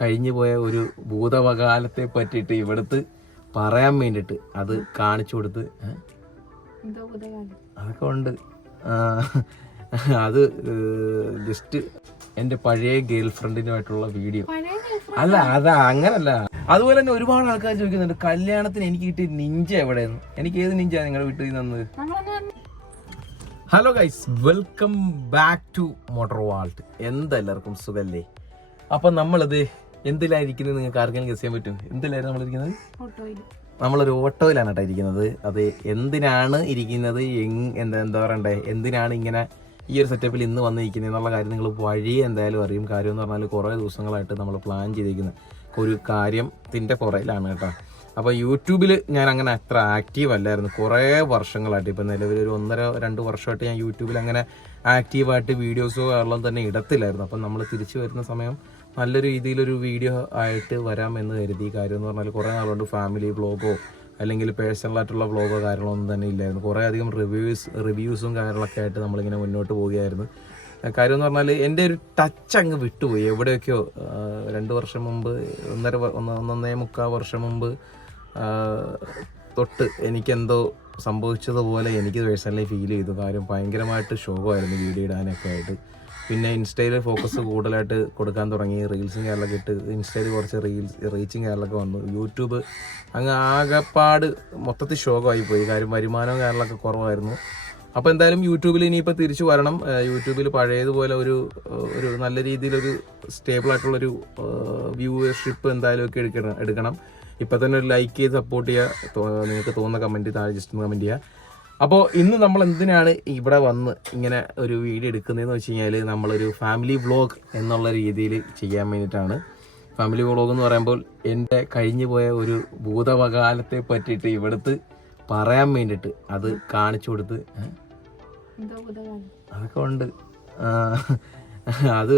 കഴിഞ്ഞു പോയ ഒരു ഭൂതവകാലത്തെ പറ്റിയിട്ട് ഇവിടുത്തെ പറയാൻ വേണ്ടിട്ട് അത് കാണിച്ചു കൊടുത്ത് അതൊക്കെ ഉണ്ട്. അത് ജസ്റ്റ് എന്റെ പഴയ ഗേൾ ഫ്രണ്ടിനുമായിട്ടുള്ള വീഡിയോ അല്ല അത് അങ്ങനല്ല. അതുപോലെ തന്നെ ഒരുപാട് ആൾക്കാർ ചോദിക്കുന്നുണ്ട് കല്യാണത്തിന് എനിക്ക് കിട്ടിയ നിഞ്ച എവിടെയെന്ന്? എനിക്ക് ഏത് നിഞ്ച നിങ്ങളുടെ വീട്ടിൽ നിന്ന് hello guys welcome back to Motor Vault എന്തെല്ലാവർക്കും സുഖല്ലേ? അപ്പം നമ്മളത് എന്തിലായിരിക്കുന്നത് നിങ്ങൾക്ക് ആർക്കെങ്കിലും ഗസ് ചെയ്യാൻ പറ്റും? എന്തിലായിരുന്നു നമ്മളിരിക്കുന്നത്? നമ്മളൊരു ഓട്ടോയിലാണ് കേട്ടോ ഇരിക്കുന്നത്. അത് എന്തിനാണ് ഇരിക്കുന്നത്? എന്താ എന്താ പറയണ്ടേ? എന്തിനാണ് ഇങ്ങനെ ഈ ഒരു സെറ്റപ്പിൽ ഇന്ന് വന്നിരിക്കുന്നത് എന്നുള്ള കാര്യം നിങ്ങൾ വഴി എന്തായാലും അറിയും. കാര്യം എന്ന് പറഞ്ഞാൽ കുറേ ദിവസങ്ങളായിട്ട് നമ്മൾ പ്ലാൻ ചെയ്തിരിക്കുന്ന ഒരു കാര്യത്തിന്റെ പുറയിലാണ് കേട്ടോ. അപ്പോൾ യൂട്യൂബിൽ ഞാൻ അങ്ങനെ അത്ര ആക്റ്റീവ് അല്ലായിരുന്നു. കുറേ വർഷങ്ങളായിട്ട് ഇപ്പോൾ നിലവിൽ ഒരു ഒന്നര രണ്ട് വർഷമായിട്ട് ഞാൻ യൂട്യൂബിൽ അങ്ങനെ ആക്റ്റീവായിട്ട് വീഡിയോസോ വെള്ളം തന്നെ ഇടത്തില്ലായിരുന്നു. അപ്പം നമ്മൾ തിരിച്ചു വരുന്ന സമയം നല്ലൊരു രീതിയിലൊരു വീഡിയോ ആയിട്ട് വരാം എന്ന് കരുതി. കാര്യം എന്ന് പറഞ്ഞാൽ കുറേ നാളുകൊണ്ട് ഫാമിലി വ്ളോഗോ അല്ലെങ്കിൽ പേഴ്സണലായിട്ടുള്ള വ്ളോഗോ കാര്യങ്ങളൊന്നും തന്നെ ഇല്ലായിരുന്നു. കുറേ അധികം റിവ്യൂസ് റിവ്യൂസും കാര്യങ്ങളൊക്കെ ആയിട്ട് നമ്മളിങ്ങനെ മുന്നോട്ട് പോവുകയായിരുന്നു. കാര്യം എന്ന് പറഞ്ഞാൽ എന്റെ ഒരു ടച്ച് അങ്ങ് വിട്ടുപോയി. എവിടെയൊക്കെയോ രണ്ട് വർഷം മുമ്പ് ഒന്നര ഒന്നൊന്നേ മുക്കാൽ വർഷം മുമ്പ് തൊട്ട് എനിക്കെന്തോ സംഭവിച്ചതുപോലെ എനിക്ക് പേഴ്സണലി ഫീൽ ചെയ്തു. കാര്യം ഭയങ്കരമായിട്ട് ഷോകമായിരുന്നു വീഡിയോ ഇടാനൊക്കെ ആയിട്ട്. പിന്നെ ഇൻസ്റ്റയിൽ ഫോക്കസ് കൂടുതലായിട്ട് കൊടുക്കാൻ തുടങ്ങി. റീൽസും കാര്യങ്ങളൊക്കെ ഇട്ട് ഇൻസ്റ്റയിൽ കുറച്ച് റീൽസ് റീച്ചും കാര്യങ്ങളൊക്കെ വന്നു. യൂട്യൂബ് അങ്ങ് ആകെപ്പാട് മൊത്തത്തിൽ ശോകമായി പോയി. കാര്യം വരുമാനവും കാര്യങ്ങളൊക്കെ കുറവായിരുന്നു. അപ്പോൾ എന്തായാലും യൂട്യൂബിൽ ഇനിയിപ്പോൾ തിരിച്ചു വരണം. യൂട്യൂബിൽ പഴയതുപോലെ ഒരു ഒരു നല്ല രീതിയിലൊരു സ്റ്റേബിൾ ആയിട്ടുള്ളൊരു വ്യൂവർഷിപ്പ് എന്തായാലും ഒക്കെ എടുക്കണം എടുക്കണം. ഇപ്പം തന്നെ ഒരു ലൈക്ക് ചെയ്ത് സപ്പോർട്ട് ചെയ്യുക നിങ്ങൾക്ക് തോന്നുന്ന കമന്റ് താഴെ ജസ്റ്റ് കമന്റ് ചെയ്യുക അപ്പോൾ ഇന്ന് നമ്മൾ എന്തിനാണ് ഇവിടെ വന്ന് ഇങ്ങനെ ഒരു വീഡിയോ എടുക്കുന്നതെന്ന് വെച്ച് കഴിഞ്ഞാൽ നമ്മളൊരു ഫാമിലി വ്ളോഗ് എന്നുള്ള രീതിയിൽ ചെയ്യാൻ വേണ്ടിയിട്ടാണ്. ഫാമിലി വ്ളോഗ് എന്ന് പറയുമ്പോൾ എന്റെ കഴിഞ്ഞു പോയ ഒരു ഭൂതകാലത്തെ പറ്റിയിട്ട് ഇവിടുത്തെ പറയാൻ വേണ്ടിയിട്ട് അത് കാണിച്ചു കൊടുത്ത് അതൊക്കെ ഉണ്ട്. അത്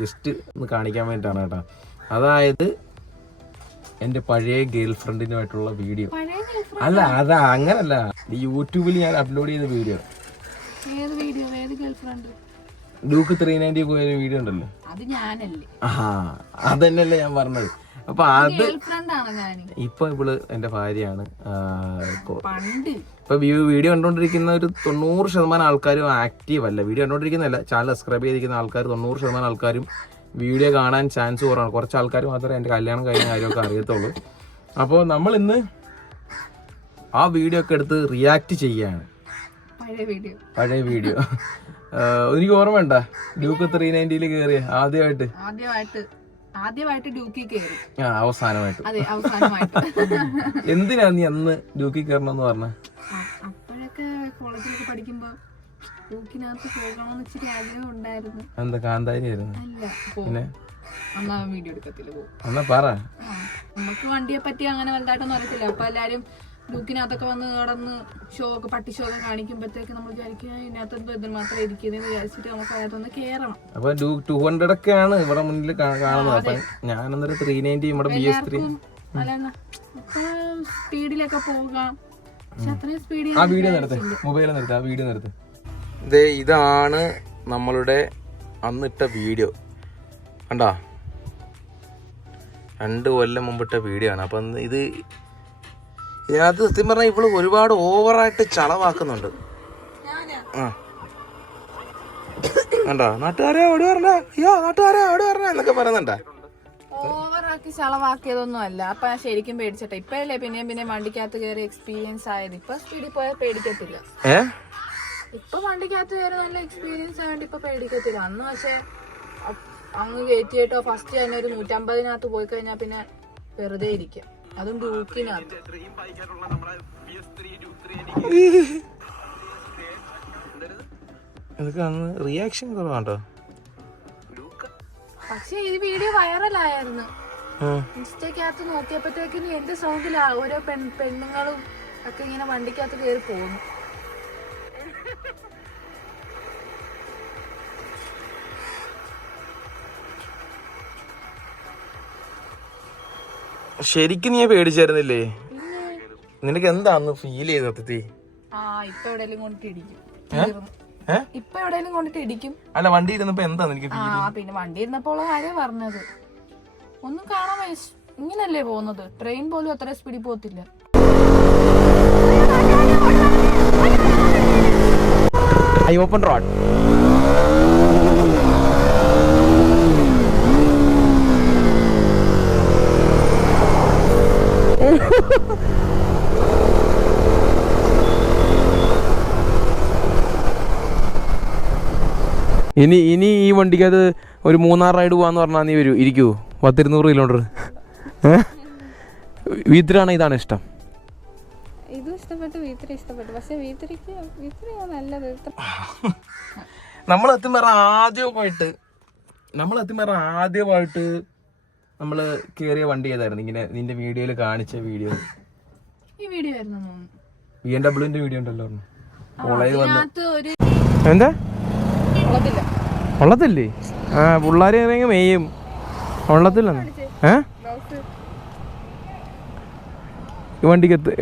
ജസ്റ്റ് ഒന്ന് കാണിക്കാൻ വേണ്ടിയിട്ടാണ് കേട്ടോ. അതായത് എന്റെ പഴയ ഗേൾ ഫ്രണ്ടിനുമായിട്ടുള്ള വീഡിയോ. അല്ല അതാ അങ്ങനല്ല. യൂട്യൂബിൽ ഞാൻ അപ്ലോഡ് ചെയ്ത വീഡിയോ ഏത് വീഡിയോ ഏത് ഗേൾഫ്രണ്ട് ത്രീ നയന്റി പോയ വീഡിയോ ഉണ്ടല്ലോ. അത് ഞാനല്ലേ. ആ അതന്നെയല്ലേ ഞാൻ പറഞ്ഞത്. അപ്പൊ അത് ഇപ്പൊ ഇവൾ എന്റെ ഭാര്യയാണ്. ഇപ്പൊ വീഡിയോ കണ്ടോണ്ടിരിക്കുന്ന ഒരു തൊണ്ണൂറ് ശതമാനം ആൾക്കാരും ആക്റ്റീവ് അല്ല. വീഡിയോ കണ്ടോണ്ടിരിക്കുന്നല്ല ചാനൽ സബ്സ്ക്രൈബ് ചെയ്തിരിക്കുന്ന ആൾക്കാർ തൊണ്ണൂറ് ശതമാനം ആൾക്കാരും വീഡിയോ കാണാൻ ചാൻസ് കുറവാണ്. കുറച്ച് ആൾക്കാർ മാത്രമേ എന്റെ കല്യാണം കഴിഞ്ഞ കാര്യമൊക്കെ അറിയത്തുള്ളൂ. അപ്പോൾ നമ്മൾ ഇന്ന് ആ വീഡിയോ ഒക്കെ എടുത്ത് റിയാക്ട് ചെയ്യാണ്. പഴയ വീഡിയോ എനിക്ക് ഓർമ്മ വേണ്ട ഡ്യൂക്ക് ത്രീ നയന്റിയിൽ കേറിയ ആദ്യമായിട്ട്. ആദ്യമായിട്ട് ആദ്യമായിട്ട് ഡ്യൂക്കി കയറി ആ അവസാനമായിട്ട്. അതെ അവസാനമായിട്ട്. എന്തിനാ നീ അന്ന് ഡ്യൂക്കി കയറണമെന്ന് പറഞ്ഞ? ആ, അപ്പോഴൊക്കെ കോളേജിലൊക്കെ പഠിക്കുമ്പോ ഡ്യൂക്കിനകത്ത് പോകണമെന്ന് ഇച്ചിരി ആഗ്രഹം ഉണ്ടായിരുന്നു. എന്താ കാന്താരി ആയിരുന്നു? പിന്നെ? എന്നാ വീഡിയോ എടുക്കത്തില്ല പോകും എന്നാ പറ. നമുക്ക് വണ്ടിയെ പറ്റി അങ്ങനെ വലുതായിട്ടൊന്നും അറിയത്തില്ല. അപ്പൊ എല്ലാരും ഡ്യൂക്കിനകത്തൊക്കെ വന്ന് കടന്ന് ഷോക്ക് ഒക്കെ പട്ടി ഷോ ഒക്കെ കാണിക്കുമ്പോഴത്തേക്ക് നമ്മൾ വിചാരിക്കുക ഇതിനകത്ത് എന്തോ മാത്രമേ മാത്രം ഇരിക്കുന്നത് വിചാരിച്ചിട്ട് നമുക്ക് അതിനകത്തൊന്ന് കയറണം അപ്പൊ ടു ഹൺഡ്രഡ് ഒക്കെ ആണ് ഇവിടെ മുന്നിൽ കാണുന്നത്. അപ്പൊ ഞാൻ അന്നേരം ത്രീ നയന്റി നമ്മുടെ ബി എസ് ത്രീ സ്പീഡിലൊക്കെ പോകാം. ആ വീഡിയോ നിർത്ത്. മൊബൈൽ നിർത്ത്. ആ വീഡിയോ നിർത്ത്. ദേ ഇതാണ് നമ്മളുടെ അന്നിട്ട വീഡിയോ കണ്ടാ? രണ്ട് കൊല്ലം മുമ്പിട്ട വീഡിയോ ആണ്. അപ്പം ഇത് ഇതിനകത്ത് സത്യം പറഞ്ഞാൽ ഇവൾ ഒരുപാട് ഓവറായിട്ട് ചളവാക്കുന്നുണ്ട്. ആ. കണ്ടോ? നാട്ടുകാരെ ഓടി പറഞ്ഞേ അയ്യോ നാട്ടുകാരെ ഓടി പറഞ്ഞേ എന്നൊക്കെ പറയുന്നുണ്ടാ. ഓവറാക്കി ചളവാക്കിയതൊന്നും അല്ല അപ്പൊ ശരിക്കും പേടിച്ചിട്ടെ. ഇപ്പഴല്ലേ പിന്നെയും പിന്നെ വണ്ടിക്കകത്ത് കയറി എക്സ്പീരിയൻസ് ആയത്. ഇപ്പൊ സ്പീഡിൽ പോയാൽ പേടിക്കത്തില്ല. ഇപ്പൊ വണ്ടിക്കകത്ത് കയറി നല്ല എക്സ്പീരിയൻസ് ആയതുകൊണ്ട് ഇപ്പൊ പേടിക്കത്തില്ല. അന്ന് പക്ഷെ അങ്ങ് കയറ്റിയിട്ടോ ഫസ്റ്റ് തന്നെ ഒരു നൂറ്റമ്പതിനകത്ത് പോയി കഴിഞ്ഞാൽ പിന്നെ വെറുതെ ഇരിക്കും. അതും ഡൂക്കിനകത്ത് ഇതൊക്കെ അന്ന് റിയാക്ഷൻ കുറവാണ്ടോ പക്ഷെ ഇത് വീഡിയോ വൈറലായിരുന്നു ഇൻസ്റ്റക്കകത്ത് നോക്കിയപ്പോഴത്തേക്കിന് എന്റെ സൗണ്ടിലാ ഓരോ പെൺ പെണ്ണുങ്ങളും ഒക്കെ ഇങ്ങനെ വണ്ടിക്കകത്ത് കയറി പോകുന്നു. ശരിക്കും നീ പേടിച്ചായിരുന്നില്ലേ? നിനക്ക് എന്താന്ന് ഫീൽ ചെയ്ത് സത്യത്തി? അല്ല വണ്ടി ഇരുന്നപ്പോ എന്താ നിനക്ക് ഫീൽ പിന്നെ വണ്ടി ഇരുന്നപ്പോൾ പറഞ്ഞത്? ഒന്നും കാണാൻ വയ്യ. ഇങ്ങനല്ലേ പോകുന്നത്? ട്രെയിൻ പോലും അത്ര സ്പീഡിൽ പോകത്തില്ല. ഐ ഓപ്പൺ റോഡ് ഇനി ഇനി ഈ വണ്ടിക്കകത്ത് ഒരു മൂന്നാർ റൈഡ് പോവാന്ന് പറഞ്ഞാൽ നീ വരൂ. ഇരിക്കൂ. പത്തിരുന്നൂറ് കിലോമീറ്റർ വീത്തിരാണ് ഇതാണ് ഇഷ്ടം? നമ്മൾ സത്യം പറഞ്ഞ ആദ്യമായിട്ട് നമ്മൾ സത്യം പറഞ്ഞ ആദ്യമായിട്ട് നമ്മൾ കേറിയ വണ്ടി ഏതായിരുന്നു? ഇങ്ങനെ നിന്റെ വീഡിയോയിൽ കാണിച്ച വീഡിയോ. ഈ വീഡിയോ ആയിരുന്നു ബി എം ഡബ്ല്യൂന്റെ വീഡിയോ ഉണ്ടല്ലോ കോളേജ് വന്ന് ഒരു എന്താ? കൊള്ളത്തില്ലേ. ആ പിള്ളേർ ഇറങ്ങി മെയ്യും വള്ളത്തില്ലെന്ന് ഏ? ഈ വണ്ടിക്ക് എത്ര-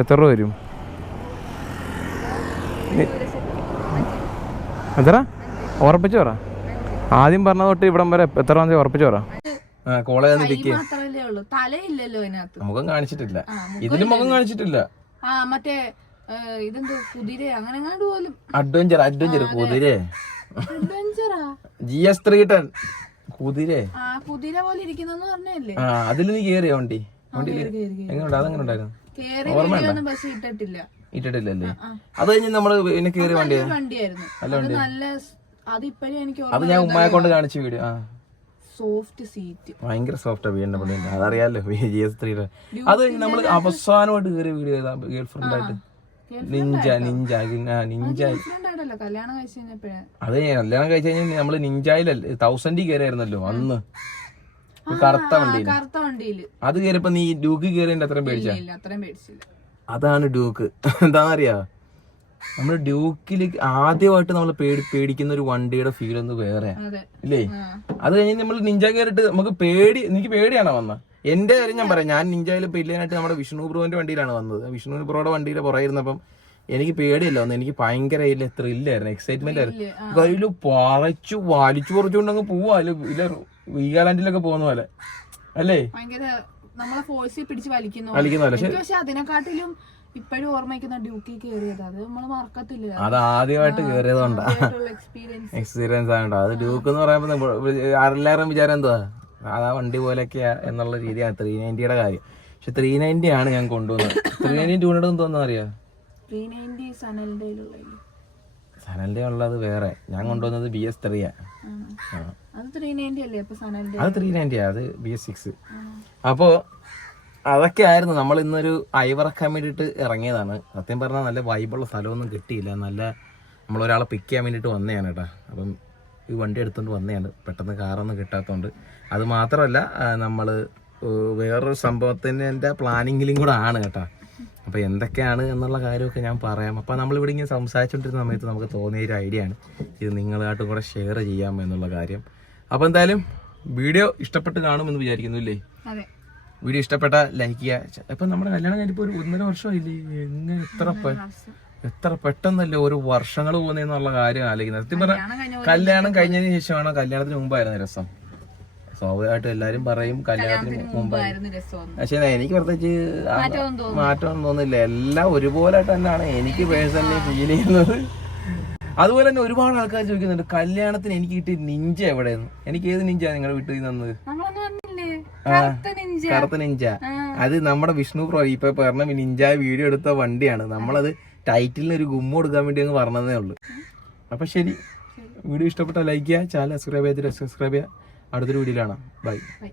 എത്ര രൂപ വരും. എത്ര ഉറപ്പിച്ചു പറ. ആദ്യം പറഞ്ഞ തൊട്ട് ഇവിടം വരെ എത്ര തീയതി ഉറപ്പിച്ചു പറ. കോളേജ് മുഖം കാണിച്ചിട്ടില്ല. ഇതിന് മുഖം കാണിച്ചിട്ടില്ല. ആ മറ്റേ ഏ, ഇതെന്തോ കുതിര അങ്ങനെ പോലും. അഡ്വഞ്ചർ അഡ്വഞ്ചർ കുതിരേ ജി എസ് ത്രീ ടെൻ കുതിരേ കുതിര പോലെ ഇരിക്കുന്നെന്ന് പറഞ്ഞല്ലേ? ആ അതിൽ നീ കേറിയോ വണ്ടി? വണ്ടിയിൽ എങ്ങനെയുണ്ട് അതെങ്ങനെ ഉണ്ടായിരുന്നു? ബസ് ഇട്ടിട്ടില്ല. ഇട്ടിട്ടില്ലല്ലേ? അത് കഴിഞ്ഞ് നമ്മൾ പിന്നെ കേറി വണ്ടി നല്ല വണ്ടി അത് ഞാൻ ഉമ്മയെ കൊണ്ട് കാണിച്ച വീഡിയോ. ആ. സോഫ്റ്റ് സീറ്റ് ഭയങ്കര സോഫ്റ്റ് എം ഡബ്ല്യൂ അതറിയാലോ ജി എസ് ത്രീ അത് കഴിഞ്ഞ് നമ്മൾ അവസാനമായിട്ട് കയറിയ വീഡിയോ ഗേൾ ഫ്രണ്ട് ആയിട്ട്? നിഞ്ച നിഞ്ച നിഞ്ച അതെ കല്യാണം കഴിച്ചു കഴിഞ്ഞാൽ നമ്മൾ നിഞ്ചായിലല്ലേ തൗസൻഡിൽ കയറിയായിരുന്നല്ലോ അന്ന്. കറുത്ത വണ്ടിയിൽ അത് കയറിയപ്പോ നീ ഡ്യൂക്ക് കയറിയതിന്റെ അത്രയും പേടിച്ച? പേടിച്ചില്ല. അതാണ് ഡ്യൂക്ക് എന്താ അറിയാ നമ്മൾ ഡ്യൂക്കിൽ ആദ്യമായിട്ട് നമ്മൾ പേടി പേടിക്കുന്ന ഒരു വണ്ടിയുടെ ഫീൽ ഒന്ന് വേറെ. അതെ. ഇല്ലേ. അത് കഴിഞ്ഞ് നമ്മൾ നിഞ്ച കയറിട്ട് നമുക്ക് പേടി എനിക്ക് പേടിയാണോ വന്ന? എന്റെ കാര്യം ഞാൻ പറയാം. ഞാൻ നിഞ്ചയിൽ പില്ലാനായിട്ട് നമ്മുടെ വിഷ്ണു ബ്രോന്റെ വണ്ടിയിലാണ് വന്നത്. വിഷ്ണു ബ്രോയുടെ വണ്ടിയിൽ പുറയിരുന്നപ്പം എനിക്ക് പേടിയല്ല വന്നു എനിക്ക് ഭയങ്കര ഇല്ല ത്രില്ലായിരുന്നു എക്സൈറ്റ്മെന്റ് ആയിരുന്നു. കയ്യിൽ പറിച്ചു വലിച്ചു പറിച്ചുകൊണ്ട് അങ്ങ് പോവാ ഇല്ല വീഗാലാൻഡിലൊക്കെ പോകുന്ന പോലെ. അല്ലേ? നമ്മളെ ഫോഴ്സിൽ പിടിച്ച് വലിക്കുന്നു പക്ഷെ അതിനെക്കാട്ടിലും ഇപ്പോഴും ഓർമ്മിക്കുന്ന ഡ്യൂക്കി കയറിയത് അത് നമ്മൾ മറക്കത്തില്ല. അത് ആദ്യമായിട്ട് കേറിയതുകൊണ്ടാണ് എക്സ്പീരിയൻസ് എക്സ്പീരിയൻസ് ആയതുകൊണ്ട് അത് ഡ്യൂക്ക് എന്ന് പറയുമ്പോൾ എല്ലാവരും വിചാരം എന്തുവാ? അതാ വണ്ടി പോലെയൊക്കെയാ എന്നുള്ള രീതിയാണ് ത്രീ നയന്റിയുടെ കാര്യം. പക്ഷെ ത്രീ നയന്റി ആണ് ഞാൻ കൊണ്ടുവന്നത്. ത്രീ നയന്റി ടൂണിയുടെ തോന്നുന്നു അറിയാം? സനലിന്റെ ഉള്ളത് വേറെ. ഞാൻ കൊണ്ടുവന്നത് ബി എസ് ത്രീയാ അത് ത്രീ നയന്റി അത് ബി എസ് സിക്സ് അപ്പോൾ അതൊക്കെ ആയിരുന്നു. നമ്മൾ ഇന്നൊരു അയവിറക്കാൻ വേണ്ടിയിട്ട് ഇറങ്ങിയതാണ്. സത്യം പറഞ്ഞാൽ നല്ല വൈബുള്ള സ്ഥലമൊന്നും കിട്ടിയില്ല. നല്ല നമ്മളൊരാളെ പിക്ക് ചെയ്യാൻ വേണ്ടിയിട്ട് വന്നതാണ് കേട്ടോ. അപ്പം ഈ വണ്ടി എടുത്തുകൊണ്ട് വന്നതാണ് പെട്ടെന്ന് കാറൊന്നും കിട്ടാത്തതുകൊണ്ട് അത് മാത്രമല്ല നമ്മൾ വേറൊരു സംഭവത്തിന്റെ പ്ലാനിങ്ങിലും കൂടെ ആണ് കേട്ടോ. അപ്പോൾ എന്തൊക്കെയാണ് എന്നുള്ള കാര്യമൊക്കെ ഞാൻ പറയാം. അപ്പോൾ നമ്മളിവിടെ ഇങ്ങനെ സംസാരിച്ചുകൊണ്ടിരുന്ന സമയത്ത് നമുക്ക് തോന്നിയ ഒരു ഐഡിയ ആണ്. ഇത് നിങ്ങളായിട്ട് കൂടെ ഷെയർ ചെയ്യാം എന്നുള്ള കാര്യം. അപ്പോൾ എന്തായാലും വീഡിയോ ഇഷ്ടപ്പെട്ട് കാണുമെന്ന് വിചാരിക്കുന്നു ഇല്ലേ? വീഡിയോ ഇഷ്ടപ്പെട്ട ലൈക്ക് ചെയ്യുക ഇപ്പം നമ്മുടെ കല്യാണം കഴിഞ്ഞിപ്പോൾ ഒരു ഒന്നര വർഷമായില്ലേ? എങ്ങനെ എത്ര എത്ര പെട്ടെന്നല്ലേ ഒരു വർഷങ്ങൾ പോകുന്നതെന്നുള്ള കാര്യം ആലോചിക്കുന്നത്. സത്യം പറഞ്ഞാൽ കല്യാണം കഴിഞ്ഞ കഴിഞ്ഞതിന് ശേഷമാണ് കല്യാണത്തിന് മുമ്പായിരുന്നു രസം? സ്വാഭാവികമായിട്ടും എല്ലാരും പറയും കല്യാണത്തിന് മുമ്പായിരുന്നു. പക്ഷേ എനിക്ക് പ്രത്യേകിച്ച് മാറ്റമൊന്നും തോന്നില്ല തോന്നുന്നില്ല. എല്ലാം ഒരുപോലെ തന്നെയാണ് എനിക്ക് പേഴ്സണലി ഫീൽ ചെയ്യുന്നത്. അതുപോലെ തന്നെ ഒരുപാട് ആൾക്കാർ ചോദിക്കുന്നുണ്ട് കല്യാണത്തിന് എനിക്ക് കിട്ടിയ നിഞ്ച എവിടെയെന്ന്? എനിക്ക് ഏത് നിഞ്ചാ നിങ്ങളുടെ വീട്ടിൽ തന്നത് കറുത്ത നെഞ്ച. അത് നമ്മുടെ വിഷ്ണു പ്രോ ഇപ്പൊ പറഞ്ഞ നിഞ്ച വീഡിയോ എടുത്ത വണ്ടിയാണ്. നമ്മളത് ടൈറ്റിലിന് ഒരു ഗുമ്മ കൊടുക്കാൻ വേണ്ടി അങ്ങ് പറഞ്ഞതേ ഉള്ളൂ. അപ്പൊ ശരി. വീഡിയോ ഇഷ്ടപ്പെട്ട ലൈക്ക് ചെയ്യുക. ചാനൽ സബ്സ്ക്രൈബ് ചെയ്തിട്ട് സബ്സ്ക്രൈബ് ചെയ്യുക. അടുത്തൊരു വീഡിയോയിലാണ് കാണാം. ബൈ.